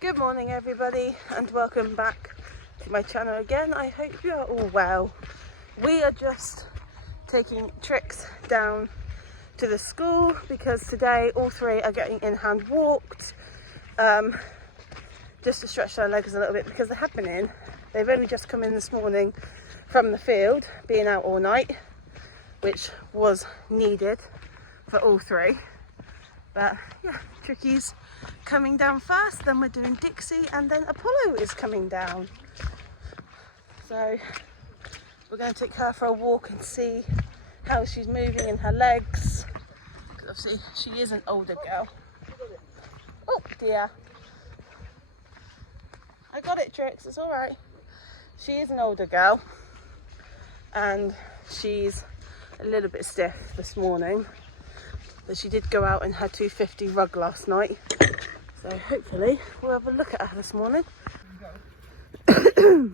Good morning everybody and welcome back to my channel again. I hope you are all well. We are just taking Trix down to the school because today all three are getting in hand walked just to stretch their legs a little bit because they have been in. They've only just come in this morning from the field, being out all night, which was needed for all three. But yeah, Tricky's coming down first, then we're doing Dixie, and then Apollo is coming down. So we're going to take her for a walk and see how she's moving in her legs. Because obviously she is an older girl. Oh dear. I got it, Trix, it's alright. She is an older girl and she's a little bit stiff this morning. But she did go out in her 250 rug last night. So hopefully we'll have a look at her this morning. So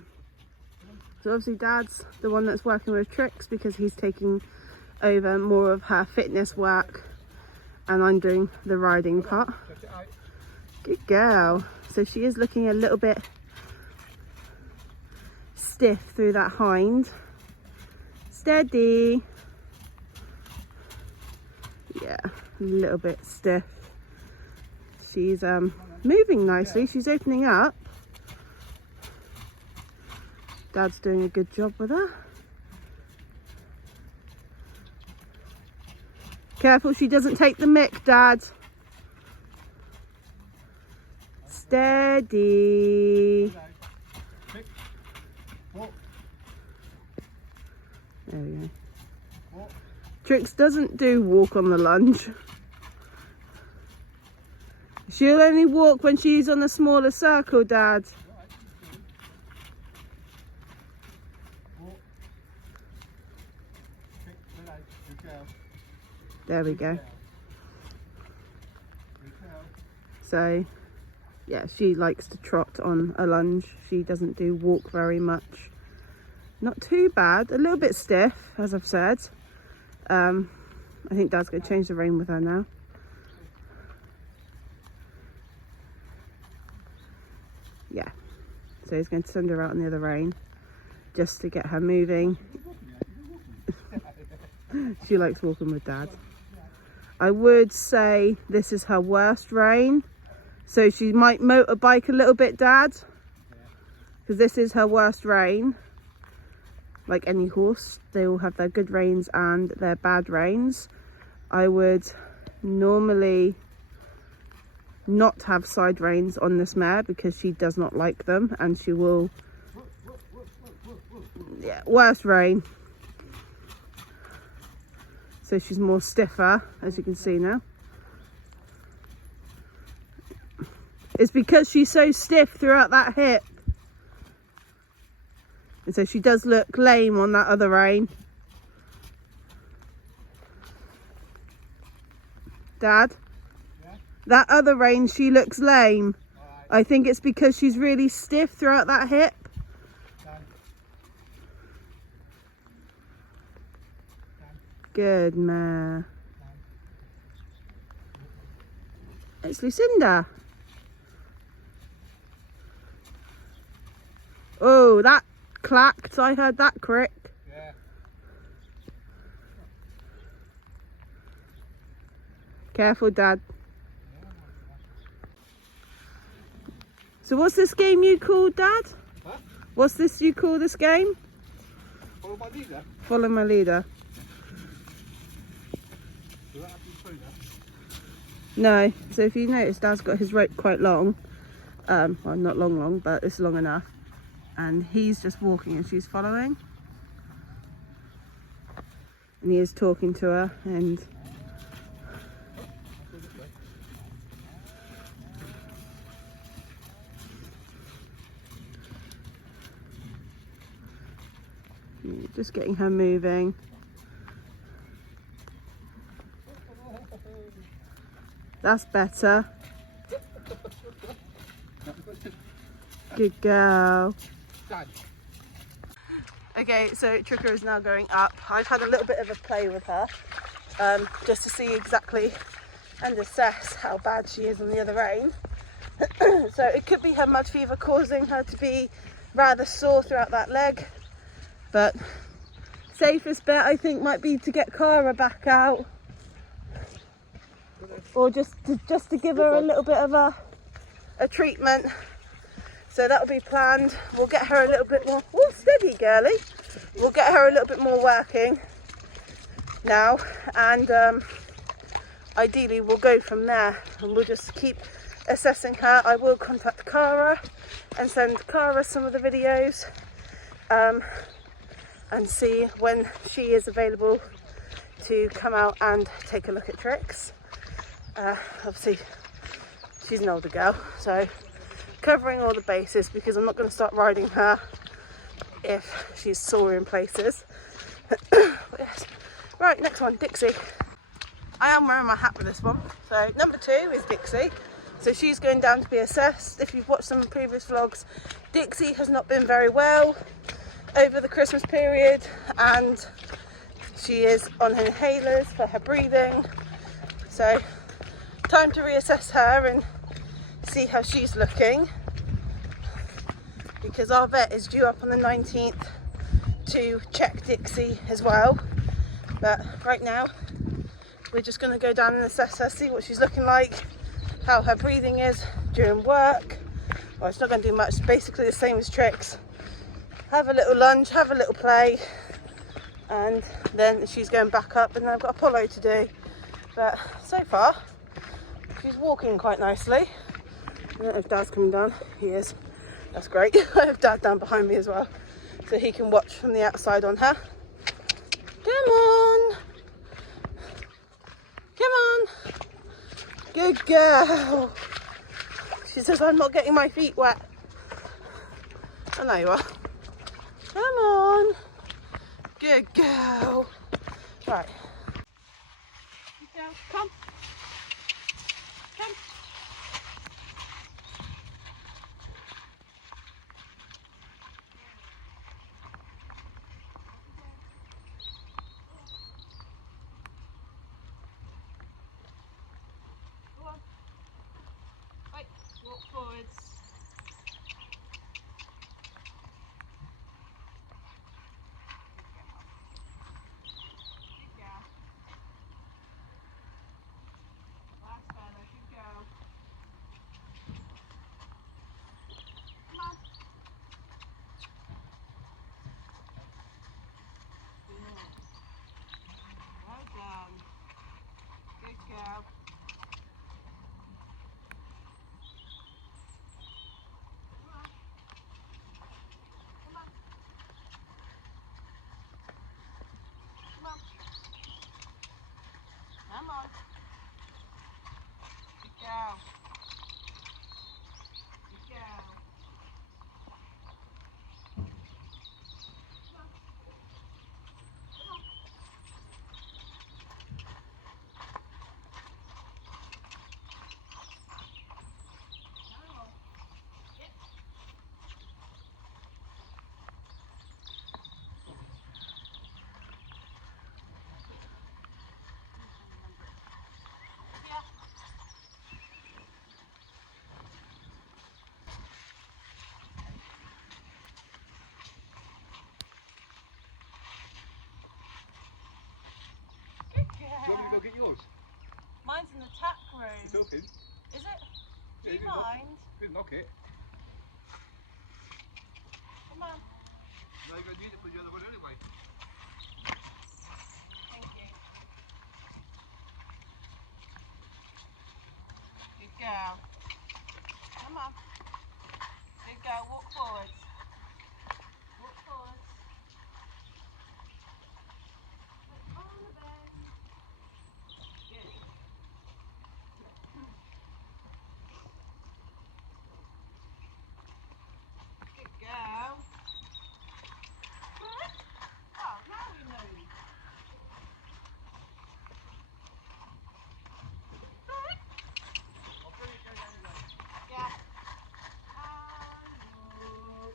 obviously Dad's the one that's working with Trix because he's taking over more of her fitness work and I'm doing the riding part. Good girl. So she is looking a little bit stiff through that hind. Steady. Yeah, a little bit stiff. She's moving nicely. She's opening up. Dad's doing a good job with her. Careful she doesn't take the mick, Dad. Steady. There we go. Trix doesn't do walk on the lunge. She'll only walk when she's on a smaller circle, Dad. There we go. So, yeah, she likes to trot on a lunge. She doesn't do walk very much. Not too bad. A little bit stiff, as I've said. I think Dad's going to change the rein with her now. Yeah, so he's going to send her out on the other rein just to get her moving. She likes walking with Dad. I would say this is her worst rein, so she might motorbike a little bit, Dad, because this is her worst rein. Like any horse, they all have their good reins and their bad reins. I would normally not have side reins on this mare because she does not like them and she will, yeah, worst rein. So she's more stiffer, as you can see now. It's because she's so stiff throughout that hip. And so she does look lame on that other rein. Dad? Yeah? That other rein, she looks lame. Right. I think it's because she's really stiff throughout that hip. Done. Good mare. It's Lucinda. Oh, that clacked. I heard that crick. Yeah. Careful, Dad. So what's this game you call, Dad? Huh? What's this you call this game? Follow my leader. Follow my leader. Does that have to be through there? No. So if you notice, Dad's got his rope quite long. Well, not long, but it's long enough. And he's just walking and she's following. And he is talking to her and just getting her moving. That's better. Good girl. Okay, so Tricka is now going up. I've had a little bit of a play with her just to see exactly and assess how bad she is on the other rein. So it could be her mud fever causing her to be rather sore throughout that leg, but safest bet I think might be to get Cara back out, or just to give her a little bit of a treatment. So that'll be planned. We'll get her a little bit more, oh steady girly, we'll get her a little bit more working now, and ideally we'll go from there, and we'll just keep assessing her. I will contact Cara and send Cara some of the videos and see when she is available to come out and take a look at tricks. Obviously she's an older girl, so covering all the bases, because I'm not going to start riding her if she's sore in places. Yes. Right, next one, Dixie. I am wearing my hat with this one. So number 2 is Dixie. So she's going down to be assessed. If you've watched some previous vlogs, Dixie has not been very well over the Christmas period, and she is on inhalers for her breathing. So time to reassess her and see how she's looking, because our vet is due up on the 19th to check Dixie as well. But right now we're just going to go down and assess her, see what she's looking like, how her breathing is during work. Well, it's not going to do much, basically the same as tricks. Have a little lunge, have a little play, and then she's going back up, and then I've got Apollo to do. But so far she's walking quite nicely. I don't know if Dad's coming down. He is. That's great. I have Dad down behind me as well, so he can watch from the outside on her. Come on. Come on. Good girl. She says I'm not getting my feet wet. I know you are. Come on. Good girl. Right. Good girl. Come. Come. Go on. Right. Walk forwards. Come on. Good girl. Good girl. Do you want me to go get yours? Mine's in the tack room. It's open. Is it? Do Yeah, you knock- mind? You can knock it. Come on. No, you're going to need it for the other one anyway. Thank you. Good girl. Come on. Good girl. Walk forwards. Walk forwards. Look on the bed. Good. Good girl. Good. Oh, now we move. Good. I'll bring it down anyway. Yeah. And move.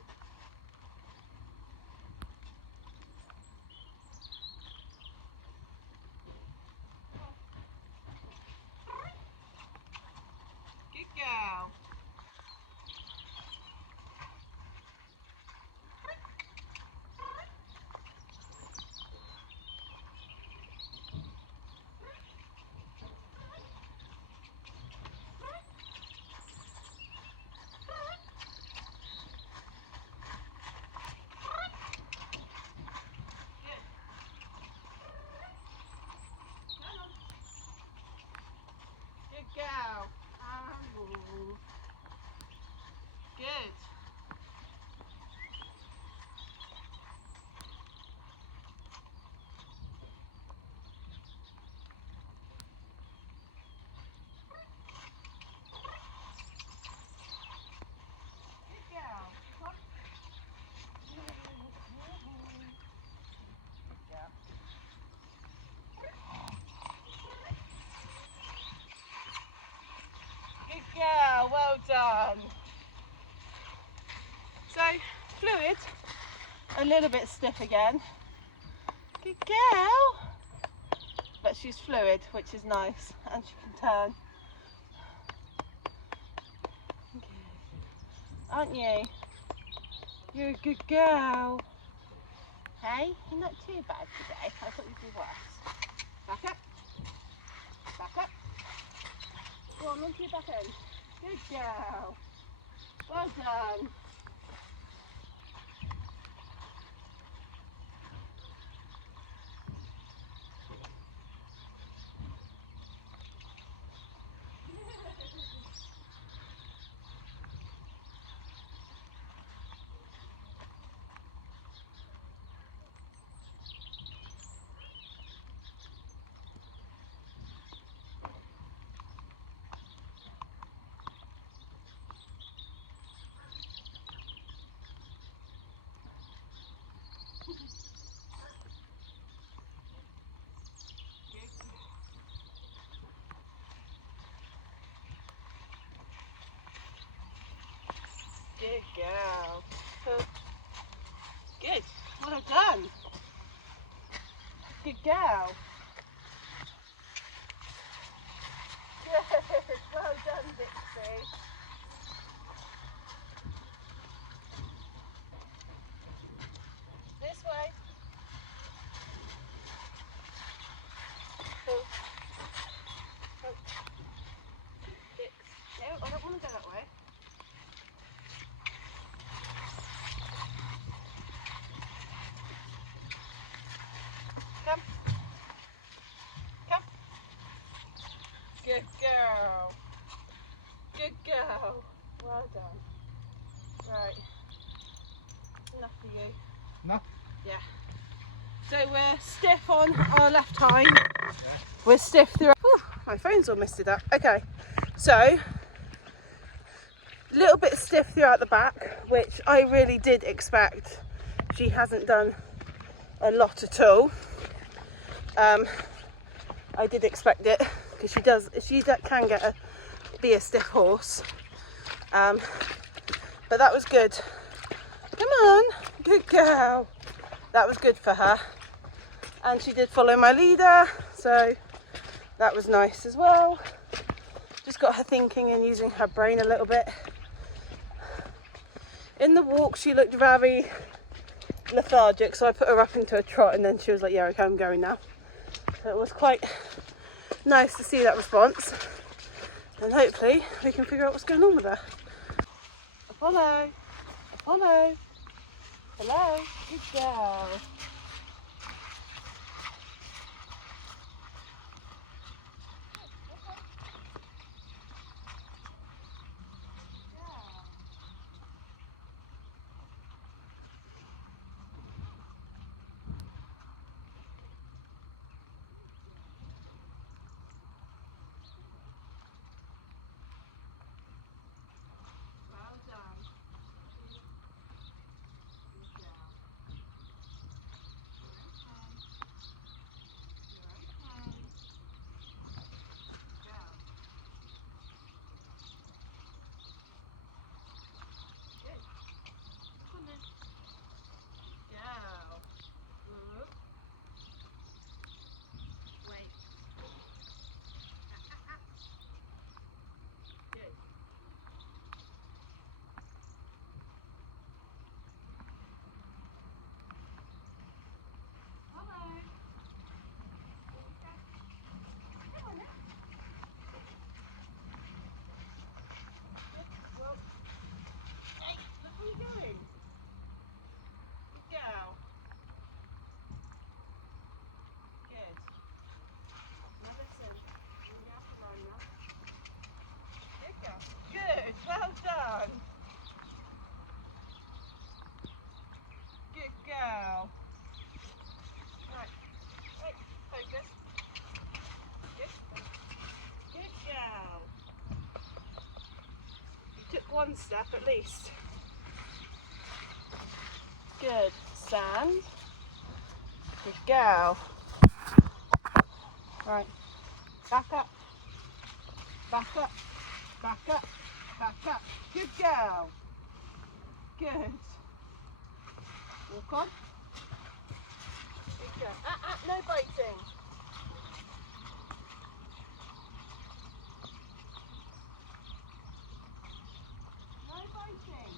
Good girl. Well done. So, fluid, a little bit stiff again. Good girl. But she's fluid, which is nice, and she can turn. Good. Aren't you? You're a good girl. Hey, you're not too bad today. I thought you'd be worse. Back up. Back up. Go on, onto your back end. Good girl. Well done. Good girl. Good. Well done. Good girl. Good. Well done, Dixie. This way. Oh. Oh. Dix. No, I don't want to go that way. Come. Come. Good girl. Good girl. Well done. Right. Enough for you. No? Yeah. So we're stiff on our left hind. We're stiff through. Oh, my phone's all misted up. Okay. So, a little bit stiff throughout the back, which I really did expect. She hasn't done a lot at all. I did expect it because she can be a stiff horse. But that was good. Come on, good girl. That was good for her. And she did follow my leader, so that was nice as well. Just got her thinking and using her brain a little bit. In the walk, she looked very lethargic, so I put her up into a trot, and then she was like, yeah, okay, I'm going now. So it was quite nice to see that response, and hopefully we can figure out what's going on with her. Apollo, Apollo, hello, good girl. Well done. Good girl. Good, well done. Good girl. Right, right, focus. Good. Good girl. You took one step at least. Good. Stand. Good girl. Right. Back up. Back up. Back up. Back up. Good girl. Good. Walk on. Good girl. No biting. No biting.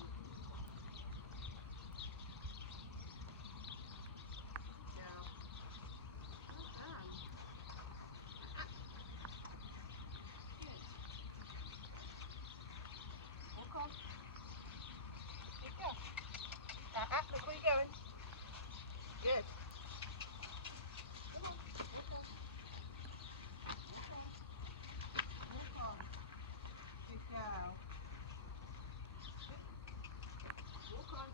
Good girl. Good. Walk on. Good girl. Look where you're going. Good. Come on. Walk on. Walk on. Good girl. Walk on.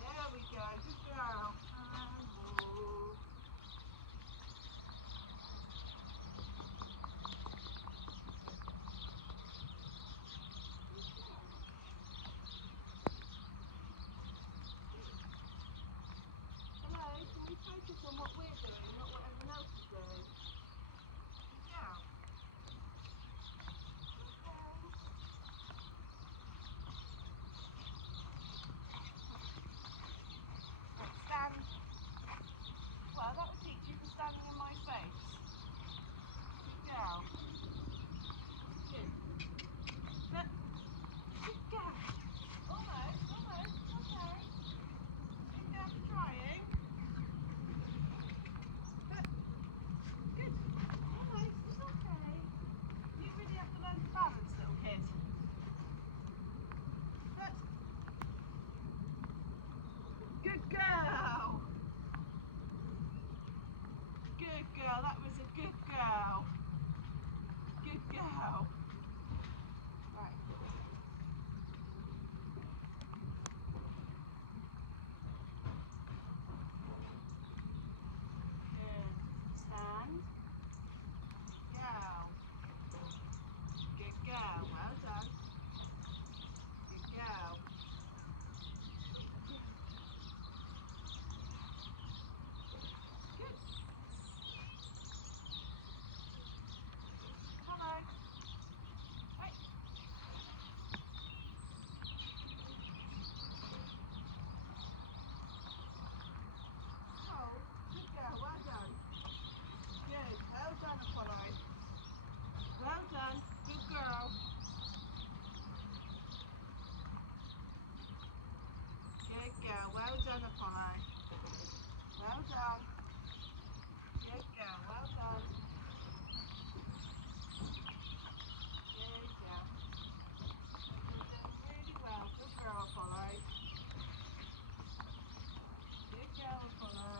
There we go. Good girl. And walk. Hello, can we focus on what we're doing, not what everyone else is doing? Good girl. Right, stand. Well, that will teach you for standing in my face. Good girl. Good. Look. Good girl. Almost. Okay. Good girl for trying. Look. Good. Almost. It's okay. You really have to learn to balance, little kid. Look. Good girl. Good girl. That was a good girl. Good girl. Right. Good. Stand. Girl. Good girl. Well done. Good girl. Good. Hello. Right. Oh, good girl. Well done. Good. Well done, Apollo. Well done. Good girl. Good girl. Well done, Apollo. Well done. Good girl. Well done. Good girl. You're doing really well. Good girl, Apollo. Good girl, Apollo.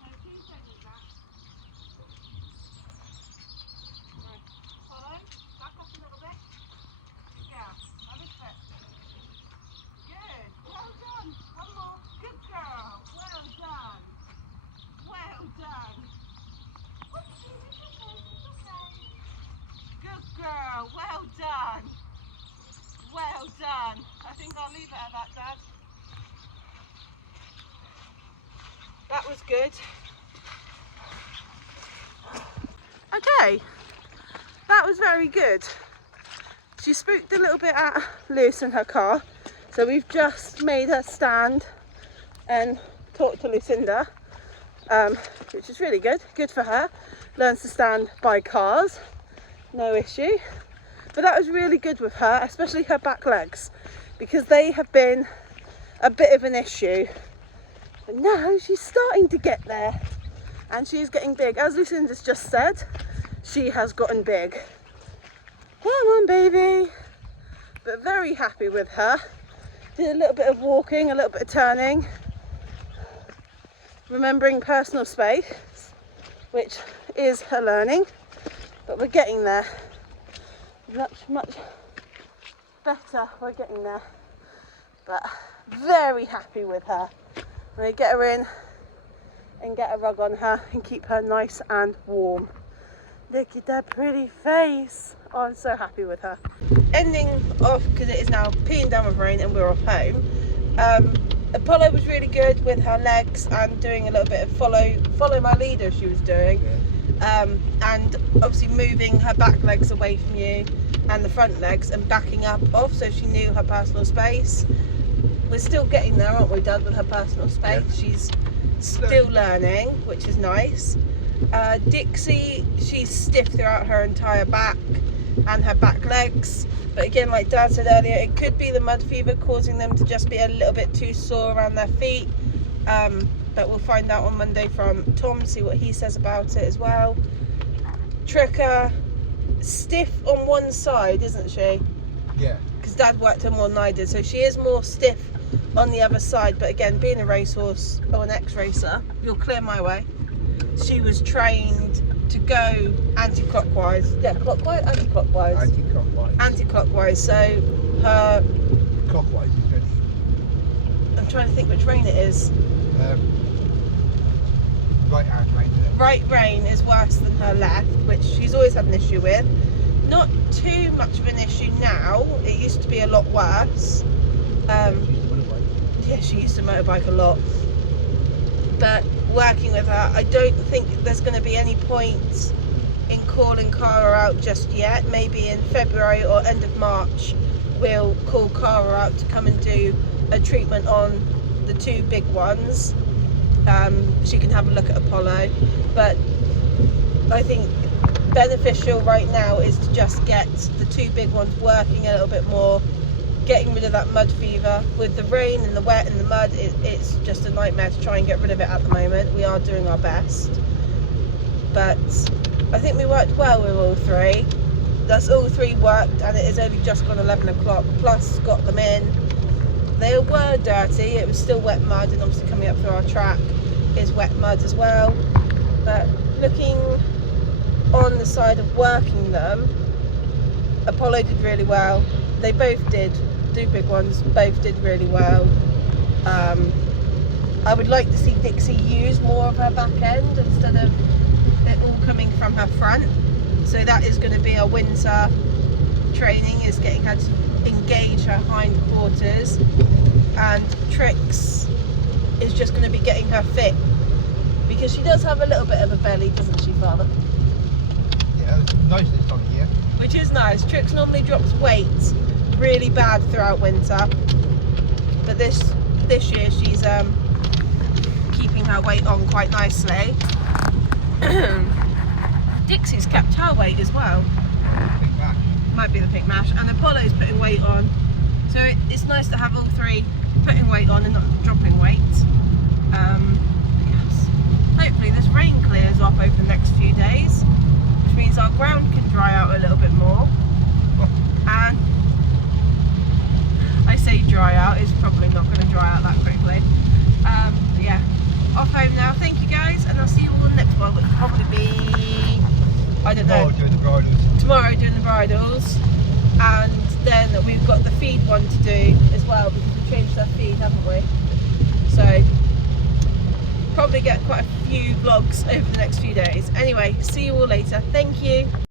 No, please don't eat that. Right. Apollo, back up a little bit. Good girl. Have a step. Good. Well done. One more. Good girl. Well done. Well done. Whoopsie, it's okay. It's okay. Good girl. Well done. Well done. I think I'll leave it at that, Dad. That was good. Okay. That was very good. She spooked a little bit at Luce in her car. So we've just made her stand and talk to Lucinda, which is really good. Good for her. Learns to stand by cars. No issue. But that was really good with her, especially her back legs, because they have been a bit of an issue. But now she's starting to get there and she's getting big. As Lucinda's just said, she has gotten big. Come on, baby. But very happy with her. Did a little bit of walking, a little bit of turning. Remembering personal space, which is her learning. But we're getting there. Much better. We're getting there. But very happy with her. I'm going to get her in and get a rug on her and keep her nice and warm. Look at that pretty face. Oh, I'm so happy with her. Ending off, because it is now peeing down with rain and we're off home. Apollo was really good with her legs and doing a little bit of follow my leader she was doing. And obviously moving her back legs away from you and the front legs and backing up off so she knew her personal space. We're still getting there, aren't we, Dad, with her personal space? Yeah. She's still learning, which is nice. Dixie, she's stiff throughout her entire back and her back legs. But again, like Dad said earlier, it could be the mud fever causing them to just be a little bit too sore around their feet. But we'll find out on Monday from Tom, see what he says about it as well. Tricker, stiff on one side, isn't she? Yeah. Because Dad worked her more than I did, so she is more stiff on the other side. But again, being a racehorse or an ex-racer, you'll clear my way. She was trained to go anti-clockwise. Yeah, clockwise, anti-clockwise. Anti-clockwise. Anti-clockwise. So her, Clockwise is good. I'm trying to think which rein it is. Right hand rein. Right rein is worse than her left, which she's always had an issue with. Not too much of an issue now. It used to be a lot worse. Yeah, she used to motorbike a lot. But working with her, I don't think there's going to be any point in calling Cara out just yet. Maybe in February or end of March, we'll call Cara out to come and do a treatment on the two big ones. She can have a look at Apollo, but I think beneficial right now is to just get the two big ones working a little bit more, getting rid of that mud fever. With the rain and the wet and the mud, it's just a nightmare to try and get rid of it at the moment. We are doing our best, but I think we worked well with all three. That's all three worked, and it is only just gone 11 o'clock, plus got them in. They were dirty, it was still wet mud, and obviously coming up through our track is wet mud as well. But looking on the side of working them, Apollo did really well. They both did, two big ones, both did really well. I would like to see Dixie use more of her back end instead of it all coming from her front. So that is going to be our winter training, is getting her to engage her hind quarters, and Trix is just going to be getting her fit, because she does have a little bit of a belly, doesn't she, Father? Yeah, it's nice this time of year. Which is nice. Trix normally drops weight really bad throughout winter, but this year she's keeping her weight on quite nicely. Dixie's kept her weight as well. Big back. Might be the pink mash, and Apollo's putting weight on, so it's nice to have all three putting weight on and not dropping weight. Yes. Hopefully this rain clears off over the next few days, which means our ground can dry out a little bit more. And I say dry out, it's probably not going to dry out that quickly. But yeah, off home now. Thank you guys, and I'll see you all in the next one, which will probably be, I don't know, Doing the bridles. tomorrow doing the bridles, and then we've got the feed one to do as well, because we've changed our feed, haven't we? So probably get quite a few vlogs over the next few days. Anyway, see you all later. Thank you.